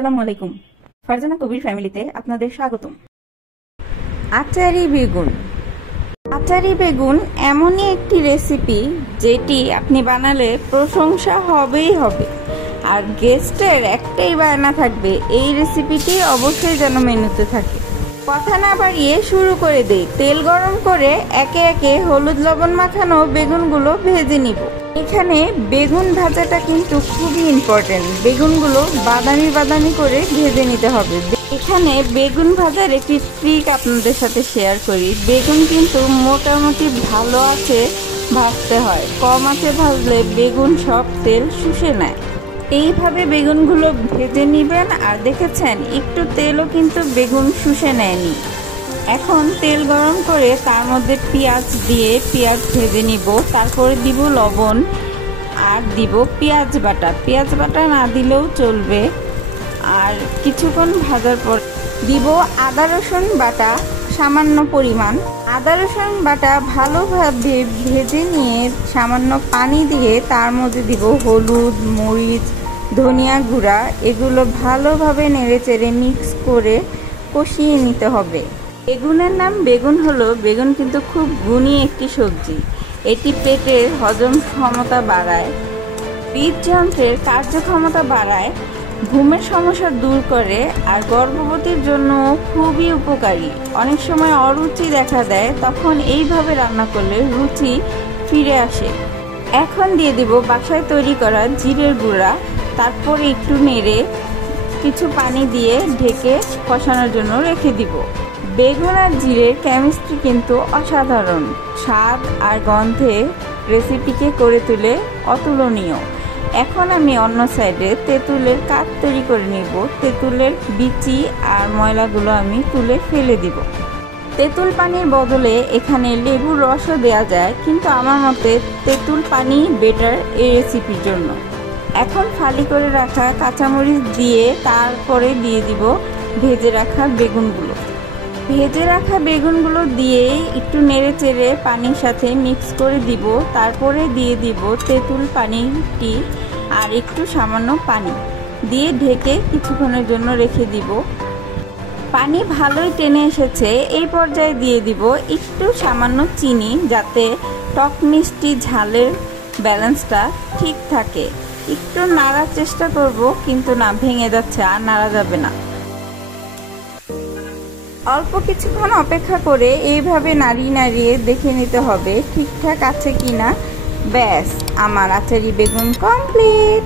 আসসালামু আলাইকুম। ফারজানা কবির ফ্যামিলিতে আপনাদের স্বাগতম। আচারি বেগুন। আচারি বেগুন এমনই একটি রেসিপি যেটি আপনি বানালে প্রশংসা হবেই হবে, আর গেস্টের একটাই বায়না থাকবে এই রেসিপিটি অবশ্যই যেন মেনুতে থাকে। কথা না বাড়িয়ে শুরু করে দেই। তেল গরম করে একে একে হলুদ লবণ মাখানো বেগুনগুলো ভেজে নিব। এখানে বেগুন ভাজাটা কিন্তু খুবই ইম্পর্টেন্ট। বেগুনগুলো বাদামি বাদামি করে ভেজে নিতে হবে। এখানে বেগুন ভাজার একটি ট্রিক আপনাদের সাথে শেয়ার করি। বেগুন কিন্তু মোটামুটি ভালো আছে ভাজতে হয়, কম আছে ভাজলে বেগুন সব তেল শুষে নেয়। এইভাবে বেগুনগুলো ভেজে নেবেন। আর দেখেছেন একটু তেলও কিন্তু বেগুন শুষে নেয়নি। এখন তেল গরম করে তার মধ্যে পেঁয়াজ দিয়ে পেঁয়াজ ভেজে নিব। তারপরে দিব লবণ আর দিব পেঁয়াজ বাটা। পেঁয়াজ বাটা না দিলেও চলবে। আর কিছুক্ষণ ভাজার পর দিব আদা রসুন বাটা সামান্য পরিমাণ। আদা রসুন বাটা ভালোভাবে ভেজে নিয়ে সামান্য পানি দিয়ে তার মধ্যে দিব হলুদ, মরিচ, ধনিয়া গুঁড়া। এগুলো ভালোভাবে নেড়েচেড়ে মিক্স করে কষিয়ে নিতে হবে। বেগুনের নাম বেগুন হলো, বেগুন কিন্তু খুব গুণী একটি সবজি। এটি পেটের হজম ক্ষমতা বাড়ায়, হৃদযন্ত্রের কার্যক্ষমতা বাড়ায়, ঘুমের সমস্যা দূর করে, আর গর্ভবতীর জন্য খুবই উপকারী। অনেক সময় অরুচি দেখা দেয়, তখন এইভাবে রান্না করলে রুচি ফিরে আসে। এখন দিয়ে দিব বাসায় তৈরি করা জিরের গুঁড়া। তারপরে একটু নেড়ে কিছু পানি দিয়ে ঢেকে কষানোর জন্য রেখে দিব। বেগুন আর জিরের কেমিস্ট্রি কিন্তু অসাধারণ। স্বাদ আর গন্ধে রেসিপিকে করে তুলে অতুলনীয়। এখন আমি অন্য সাইডে তেঁতুলের কাঠ তৈরি করে নিব। তেঁতুলের বিচি আর ময়লাগুলো আমি তুলে ফেলে দিব। তেঁতুল পানির বদলে এখানে লেবুর রসও দেওয়া যায়, কিন্তু আমার মতে তেঁতুল পানি বেটার এই রেসিপির জন্য। এখন ফালি করে রাখা কাঁচামরিচ দিয়ে তারপরে দিয়ে দিব ভেজে রাখা বেগুনগুলো। ভেজে রাখা বেগুনগুলো দিয়ে একটু নেড়ে চেড়ে পানির সাথে মিক্স করে দিব। তারপরে দিয়ে দিব তেঁতুল পানিটি আর একটু সামান্য পানি দিয়ে ঢেকে কিছুক্ষণের জন্য রেখে দিব। পানি ভালোই টেনে এসেছে। এই পর্যায়ে দিয়ে দিব একটু সামান্য চিনি, যাতে টক মিষ্টি ঝালের ব্যালেন্সটা ঠিক থাকে। একটু নাড়ার চেষ্টা করব, কিন্তু না, ভেঙে যাচ্ছে, আর নাড়া যাবে না। অল্প কিছুক্ষণ অপেক্ষা করে এইভাবে নাড়িয়ে নাড়িয়ে দেখে নিতে হবে ঠিকঠাক আছে কিনা। ব্যাস, আমার আচারি বেগুন কমপ্লিট।